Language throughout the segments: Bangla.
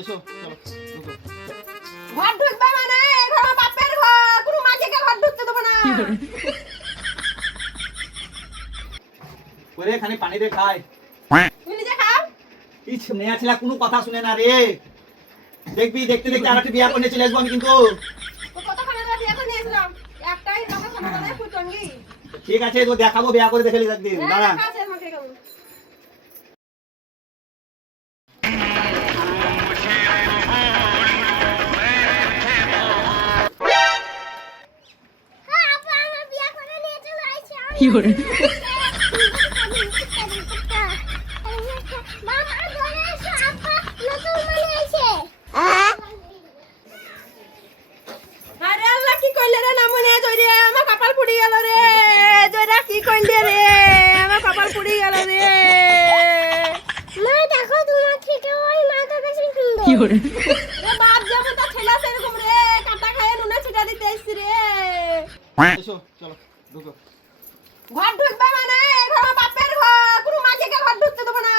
এসো চলো ঢুকো। ঘর ঢুকবে মানে ঘর আমার বাপের ঘর, কোনো মাঝিকে ঘর ঢুকতে দেবো না। ওরে খানি পানি দে খাই। তুমি নিজে খাও। ইস মেয়া ছেলা কোনো কথা শুনে না রে। দেখবি দেখতে দেখতে আরেকটা বিয়া করে চলে আসবো আমি কিন্তু। ও কতক্ষণ আগে বিয়ে করে নিয়ে এসেছিলাম, একটাই লোকের ফটো করে ফুটঙ্গি। ঠিক আছে তো দেখাবো বিয়া করে দেখে একদিন দাঁড়া। কাছে আমাকে কেমন কি করে আরে আল্লাহ কি কইলে রে নামনে জয়রে আমার কপাল পুড়ি গেল রে জয়রা কি কইলে রে আমার কপাল পুড়ি গেল রে মা দেখো তোমার থেকে ওই মাথা বেশি সুন্দর কি করে রে বাপ যেমন তা ছেলা সেরকম রে কাটা খায় নুনে ছিটা দিতে এসছি রে এসো চলো ঢুকো। ঘর ঢুকবে মানে ঘর আমার বাপের ঘর, কোনো মাঝিকে ঘর ঢুকতে দেবো না।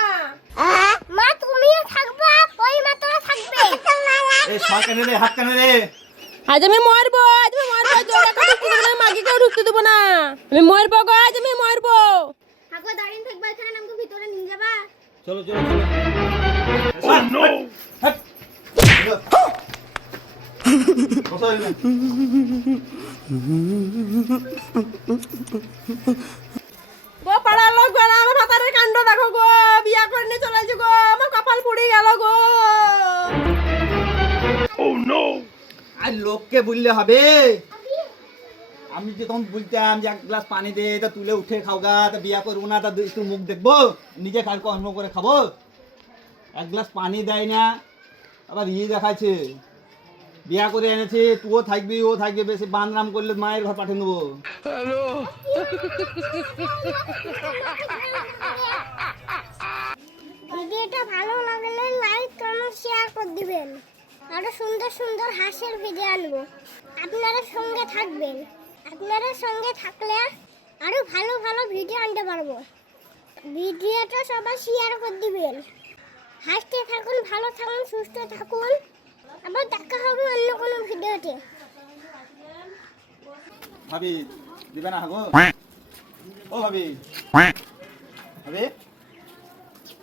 মা তুমিও থাকবা ওই মাথা থাকবে এই সর কেন রে হাত কেন রে? আজ আমি মরবো জোড়া কাটা ঢুকতে দেবো না, মাগিকেও ঢুকতে দেবো না। আমি মরবো গো, আজ আমি মরবো। থাকো দাঁড়িয়ে থাকবা এখানে আমাকে ভিতরে নিয়ে যাবা চলো চলো চলো। Oh no! গো পাড়ার লোক গো আমার ভাতারের কাণ্ড দেখো গো, বিয়া করে নিয়ে চলে আসো গো, আমার কপাল পুড়ে গেল গো। আর লোককে বললে হবে? আমি যে তখন বলতাম যে এক গ্লাস পানি দে, তা তুলে উঠে খাওগা, তা বিয়া করবো না, তা একটু মুখ দেখবো, নিজে খাই অন্য করে খাবো। এক গ্লাস পানি দেয় না, আবার দেখাচ্ছে বিয়া করে এনেছে, তুইও থাকবি ও থাকবে, বেশি বানরাম করলে মায়ের ঘর পাঠিয়ে দেবো। ভিডিওটা ভালো লাগলে লাইক কমেন্ট শেয়ার করে দিবেন। আরো সুন্দর সুন্দর হাসির ভিডিও আনবো, আপনারা সঙ্গে থাকবেন। আপনারা সঙ্গে থাকলে আরো ভালো ভালো ভিডিও আনতে পারবো। ভিডিওটা সবাই শেয়ার করে দিবেন। হাসতে থাকুন, ভালো থাকুন, সুস্থ থাকুন। আবার দেখা হবে অন্য কোনো ভিডিওতে। ভাবি দিবে না হাগো? ও ভাবি ভাবি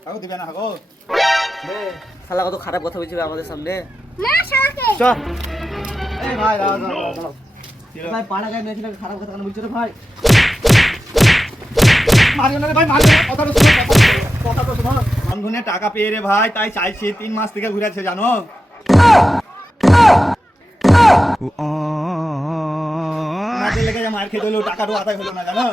হাগো দিবে না হাগো? শালা কত খারাপ কথা বলছে আমাদের সামনে। না শালাকে চল এই ভাই দাঁড়াও দাঁড়াও দাঁড়াও। ভাই পাড়া গায়ে মেয়েছিলাম খারাপ কথা কেন বলছো রে ভাই? মারিও না রে ভাই, মারিও না, কথাটা শোনো, কথাটা শোনো। বন্ধনে টাকা পেয়ে রে ভাই, তাই চাইছি, 3 মাস থেকে ঘুরেছে জানো। লেগে মার খেতে হলো, টাকাটাও আদায় হলো না জানো।